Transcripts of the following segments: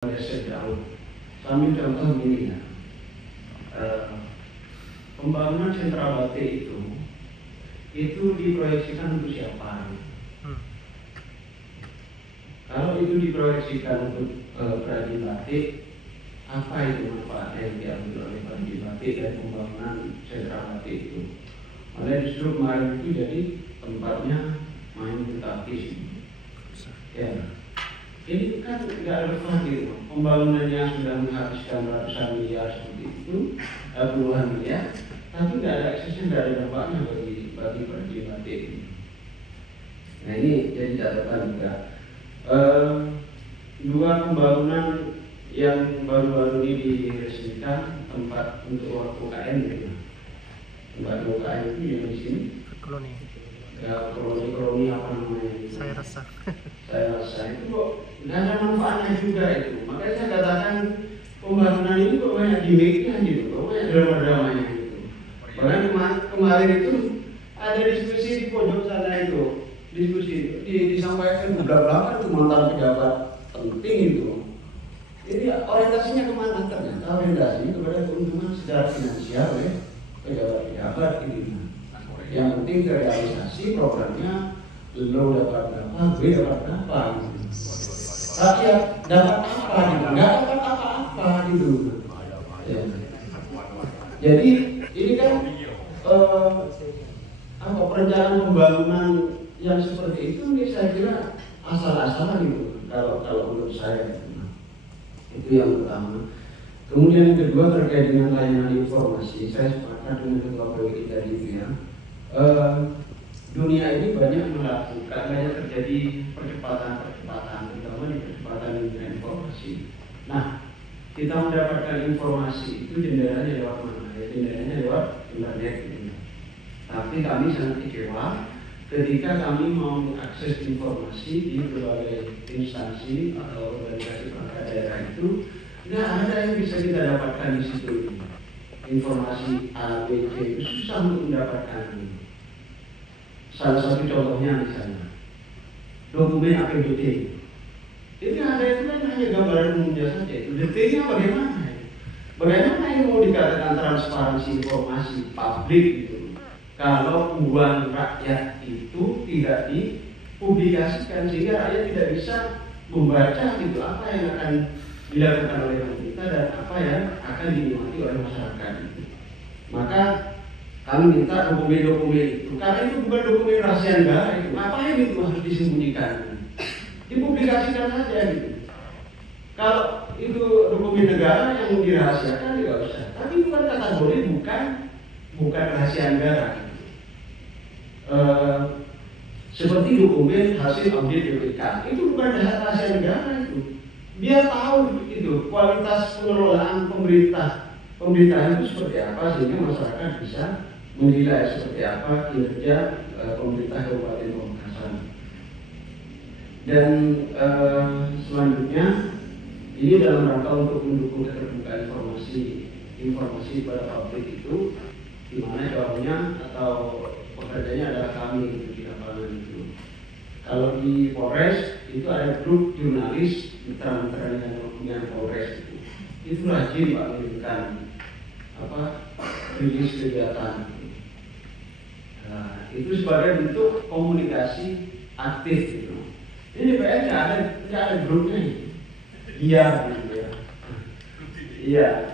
sejauh. Kami contoh begini ya, pembangunan sentra batik itu diproyeksikan untuk siapa? Kalau itu diproyeksikan untuk perajin batik, apa itu manfaatnya yang diambil oleh perajin batik dan pembangunan sentra batik itu? Malah justru kemarin itu jadi tempatnya main bulu-tangkis. Ya, ini kan nggak relevan gitu. Pembangunannya sudah menghabiskan ratusan miliar seperti itu, puluhan miliar, tapi nggak ada aksesnya, nggak ada dampaknya bagi perajin batik. Nah ini jadi catatan juga. Dua pembangunan yang baru-baru ini diresmikan tempat untuk UKM gitu. Tempat UKM itu yang di sini. Koloni. Ya koloni apa namanya? Saya rasa itu kok nggak ada manfaatnya juga itu. Makanya saya katakan pembangunan ini kok banyak gimmicknya gitu, kok banyak drama-dramanya gitu. Bahkan kemarin itu ada diskusi di pojok sana itu, diskusi disampaikan beberapa itu mantan pejabat penting itu. Jadi orientasinya kemana? Ternyata orientasinya kepada keuntungan secara finansial ya pejabat-pejabat gitu. Yang penting terrealisasi programnya, lo dapat berapa, gue dapat berapa gitu. Rakyat dapat apa gitu, nggak dapat apa-apa gitu. Ya. Jadi ini kan perencanaan pembangunan yang seperti itu nih saya kira asal-asalan gitu kalau menurut saya. Itu yang pertama. Kemudian yang kedua terkait dengan layanan informasi, saya sepakat dengan ketua PWI tadi itu ya. Dunia ini banyak terjadi percepatan, terutama di percepatan informasi. Nah, kita mendapatkan informasi itu jendelanya lewat mana? Ya, jendelanya lewat internet. Gitu. Tapi kami sangat kecewa ketika kami mau mengakses informasi di berbagai instansi atau organisasi perangkat daerah itu, nggak ada yang bisa kita dapatkan di situ. Informasi A, B, C itu susah untuk mendapatkan. Salah satu contohnya misalnya dokumen APBD. Ini ada itu kan hanya gambaran umumnya saja. Itu detailnya bagaimana? Bagaimana yang mau dikatakan transparansi informasi publik gitu? Kalau uang rakyat itu tidak dipublikasikan sehingga rakyat tidak bisa membaca gitu apa yang akan dilakukan oleh pemerintah dan apa yang akan dinikmati oleh masyarakat. Maka kami minta dokumen-dokumen itu, karena itu bukan dokumen rahasia negara itu. Ngapain itu harus disembunyikan? Dipublikasikan saja gitu. Kalau itu dokumen negara yang dirahasiakan tidak usah. Tapi itu kan kategori bukan rahasia negara. Seperti dokumen hasil audit BPK itu bukan rahasia negara itu. Biar tahu itu kualitas pengelolaan pemerintahan itu seperti apa sehingga masyarakat bisa menilai seperti apa kinerja pemerintah Kabupaten Pamekasan. Dan selanjutnya ini dalam rangka untuk mendukung keterbukaan informasi pada publik itu, di mana jawabnya atau pekerjanya adalah kami di lapangan itu. Kalau di Polres itu ada grup jurnalis mitra-mitra dengan Polres itu rajin Pak mengirimkan rilis kegiatan. Nah, itu sebagai bentuk komunikasi aktif gitu. Ini DPR nggak ada grupnya itu. Iya gitu ya.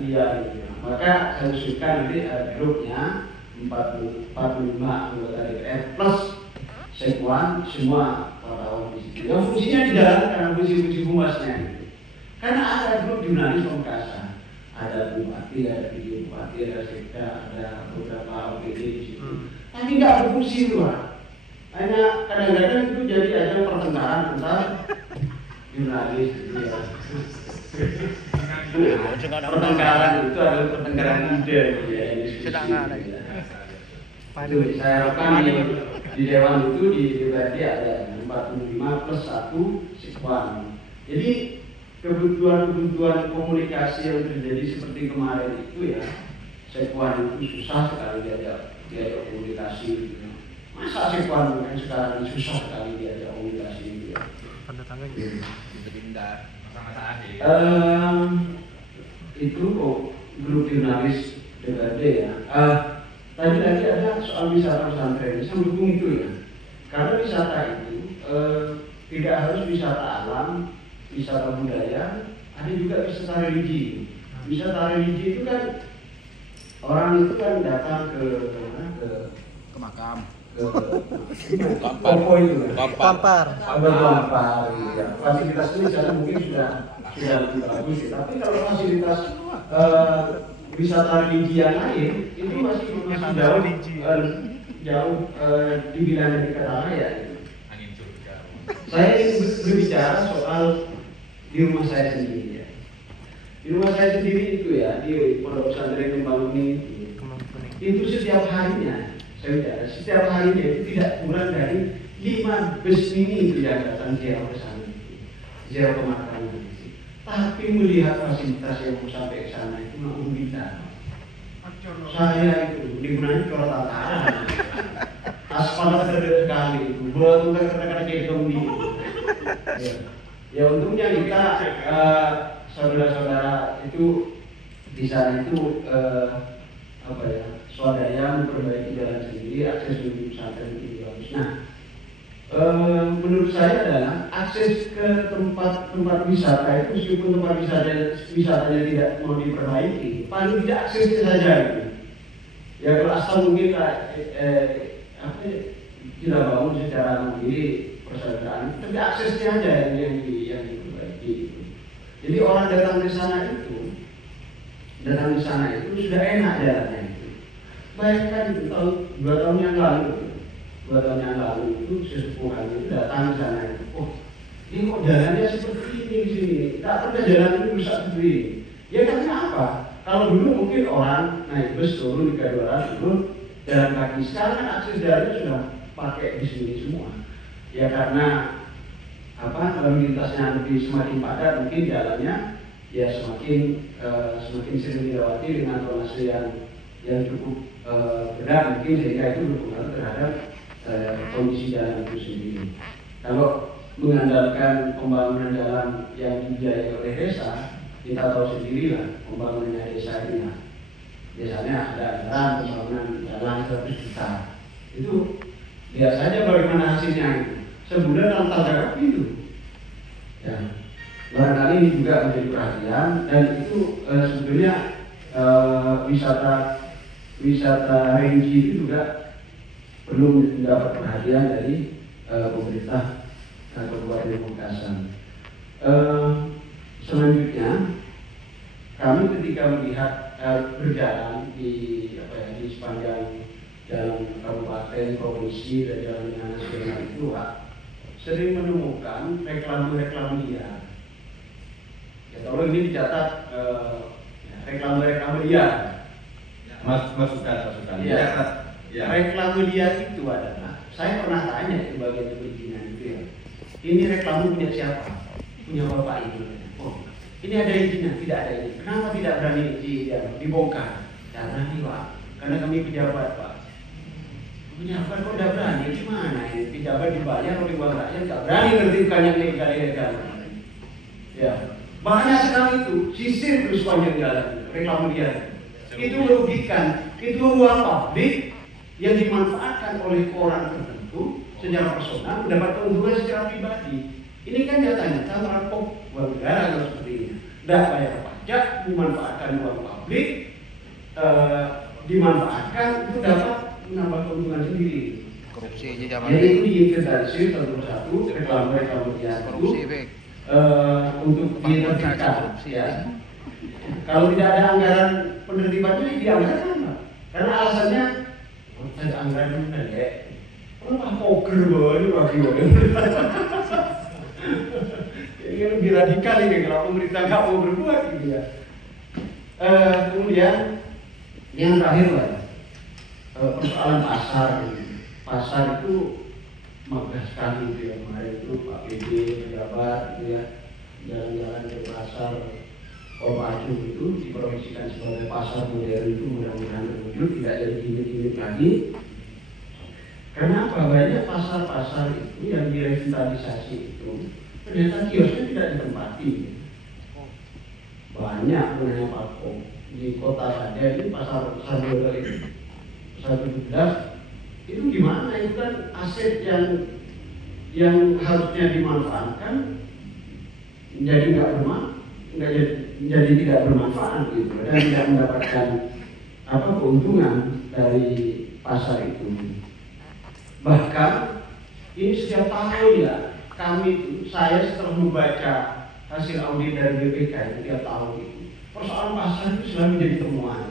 Iya gitu. Maka saya usulkan nanti ada grupnya 45 anggota DPR plus sekuan semua wartawan di situ. Yang fungsinya dijalankan fungsi humasnya gitu. Karena ada grup jurnalis Pamekasan. Ada bupati, ada video bupati, ada sekda, ada beberapa OPD di situ. Tapi nggak berfungsi itu, Pak. Hanya kadang-kadang itu jadi ajang pertengkaran antar jurnalis gitu ya. Pertengkaran itu adalah pertengkaran ide gitu ya. Saya harapkan di Dewan itu di DPRD ada 45 plus 1 sekuan. Jadi kebutuhan komunikasi yang terjadi seperti kemarin itu ya, sekuan itu susah sekali diajak komunikasi gitu. Masa sekuan kan sekarang susah sekali diajak komunikasi gitu ya. Tanda tangan gitu. Pindah masa-masa akhir. Itu grup jurnalis DPRD ya. Tadi ada soal wisata pesantren, saya mendukung itu ya. Karena wisata itu tidak harus wisata alam, wisata budaya, ada juga wisata religi. Wisata religi itu kan orang itu kan datang ke makam, ke Popo itu kan. Kampar. Kampar, ya. Fasilitas itu di sana mungkin sudah lebih bagus. Tapi kalau fasilitas wisata religi yang lain itu masih jauh dibilang dari kata ya. Saya ingin berbicara soal di rumah saya sendiri ya. Di rumah saya sendiri itu ya, di Pondok Pesantren Kembang ini itu setiap harinya, saya bicara setiap harinya itu tidak kurang dari 5 bus mini itu yang datang ziarah ke sana, ziarah pemakaman. Tapi melihat fasilitas yang mau sampai ke sana itu nggak bisa. Saya itu digunakan kalau tantangan. Aspal terdekat sekali itu, buat kata-kata kegem di. Ya untungnya kita saudara-saudara itu di sana itu swadaya memperbaiki jalan sendiri, akses menuju pesantren itu bagus. Nah, menurut saya adalah akses ke tempat wisata itu meskipun tempat wisatanya tidak mau diperbaiki, paling tidak aksesnya saja gitu. Ya kalau asal mungkin tidak bangun secara mandiri persaudaraan, tapi aksesnya aja yang diperbaiki. Jadi orang datang di sana itu sudah enak jalannya itu. Bayangkan itu dua tahun yang lalu itu sesepuhan itu datang ke sana itu. Oh, ini kok jalannya seperti ini di sini. Tak pernah jalan itu rusak seperti ini. Ya karena apa? Kalau dulu mungkin orang naik bus turun di Kadora turun jalan kaki. Sekarang kan akses jalannya sudah pakai di sini semua. Ya karena lalu lintasnya lebih semakin padat, mungkin jalannya ya semakin sering dilewati dengan tonase yang cukup berat, mungkin sehingga itu berpengaruh terhadap kondisi jalan itu sendiri. Kalau mengandalkan pembangunan jalan yang dibiayai oleh desa, kita tahu sendirilah pembangunannya desa ini ya. Biasanya ada anggaran pembangunan jalan 100 juta. Itu lihat saja bagaimana hasilnya itu. Sebulan dalam tanda itu. Ya. Barangkali ini juga menjadi perhatian dan itu sebetulnya wisata religi itu juga perlu mendapat perhatian dari pemerintah Kabupaten Pamekasan. Selanjutnya kami ketika melihat berjalan di sepanjang jalan kabupaten, provinsi dan jalan nasional itu sering menemukan reklame liar. Ya, tolong ini dicatat reklame liar. Masukan. Ya. Reklame liar itu adalah, saya pernah tanya ke bagian perizinan itu ya. Ini reklame punya siapa? Punya bapak itu. Oh, ini ada izinnya, tidak ada izin. Kenapa tidak berani dibongkar? Karena nih Pak, karena kami pejabat Pak. Pejabat kok tidak berani? Gimana ini? Pejabat dibayar oleh uang rakyat, tidak berani menertibkan yang legal. Ya, banyak sekali itu sisir terus sepanjang jalan, reklame liar. Itu merugikan, itu ruang publik yang dimanfaatkan oleh orang tertentu secara personal mendapat keuntungan secara pribadi. Ini kan nyata-nyata merampok uang negara kalau seperti ini. Tidak bayar pajak, dimanfaatkan uang publik, dimanfaatkan itu dapat menambah keuntungan sendiri. Korupsi aja zaman. Jadi itu diinventarisir satu-satu reklame liar itu untuk ditertibkan. Ya. Kalau tidak ada anggaran penertibannya dianggarkan, karena alasannya ada anggaran pendek. Apa poker ini bagi ini lebih radikal ini kalau pemerintah nggak mau berbuat gitu ya. Kemudian yang terakhir persoalan pasar. Pasar itu megah sekali gitu ya. Kemarin itu Pak PD pejabat gitu ya, jalan-jalan ke pasar Maju itu dipromosikan sebagai pasar modern itu mudah-mudahan terwujud, tidak jadi gimmick lagi. Kenapa? Banyak pasar-pasar itu yang direvitalisasi itu ternyata kiosnya tidak ditempati. banyak punya parkir di kota saja. Ini pasar Sarjana ini pasar 17 itu gimana? Itu kan aset yang harusnya dimanfaatkan menjadi tidak bermanfaat gitu, dan tidak mendapatkan keuntungan dari pasar itu. Bahkan ini setiap tahun ya saya setelah membaca hasil audit dari BPK itu tiap tahun itu persoalan pasar itu selalu menjadi temuan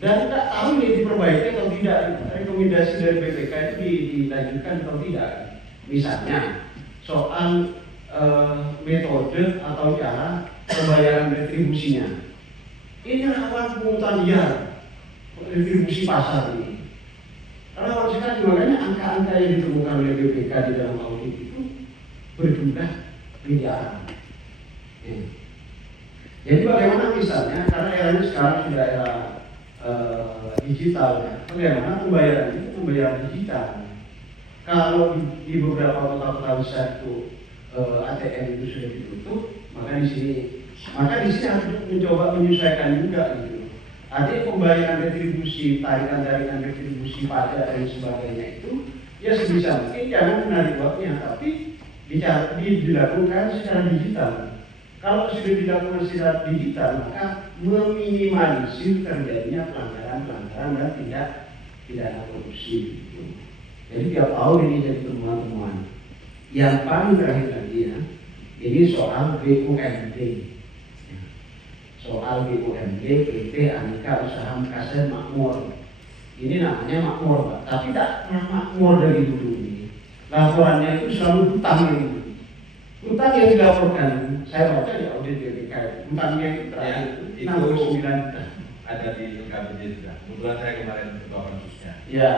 dan tidak tahu ini diperbaiki atau tidak. Rekomendasi dari BPK itu dilanjutkan atau tidak. Misalnya soal metode atau cara pembayaran retribusinya. Ini rawan pungutan liar retribusi pasar ini. Rawan sekali, makanya angka-angka yang ditemukan oleh BPK di dalam audit itu berjumlah miliaran. Jadi bagaimana misalnya, karena eranya sekarang sudah era digital ya, bagaimana pembayaran digital. Kalau di beberapa kota-kota besar itu ATM itu sudah ditutup, maka di sini harus mencoba menyesuaikan juga gitu. Ada pembayaran retribusi, tarikan retribusi pajak dan sebagainya itu ya sebisa mungkin jangan menarik uangnya, tapi dilakukan secara digital. Kalau sudah dilakukan secara digital, maka meminimalisir terjadinya pelanggaran dan tidak pidana korupsi. Gitu. Jadi tiap tahun ini jadi temuan-temuan. Yang paling terakhir lagi ya, ini soal BUMD. Soal BUMD PT Aneka Usaha Makassar Makmur. Ini namanya makmur, Pak, tapi tak pernah makmur dari dulu ini. Laporannya itu selalu hutang ini. Hutang yang dilaporkan, saya baca di audit BPK, hutangnya itu terakhir itu 69 juta. Ada di LKPD juga. Kebetulan saya kemarin ketua pansusnya. Ya.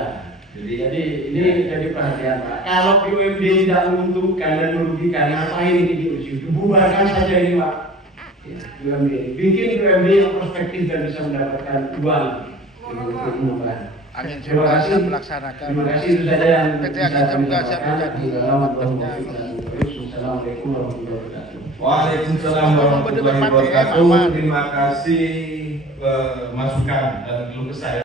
Jadi ini jadi perhatian Pak. Kalau BUMD tidak menguntungkan dan merugikan, ngapain ini diuji? Dibubarkan saja ini Pak. Ya, BUMD. Bikin BUMD yang prospektif dan bisa mendapatkan uang untuk mengembang. Terima kasih. Terima kasih itu saja yang PT bisa Angin kami Cemka siap sampaikan. menjadi Assalamualaikum warahmatullahi wabarakatuh. Waalaikumsalam warahmatullahi wabarakatuh. Terima kasih masukan dan keluh kesah.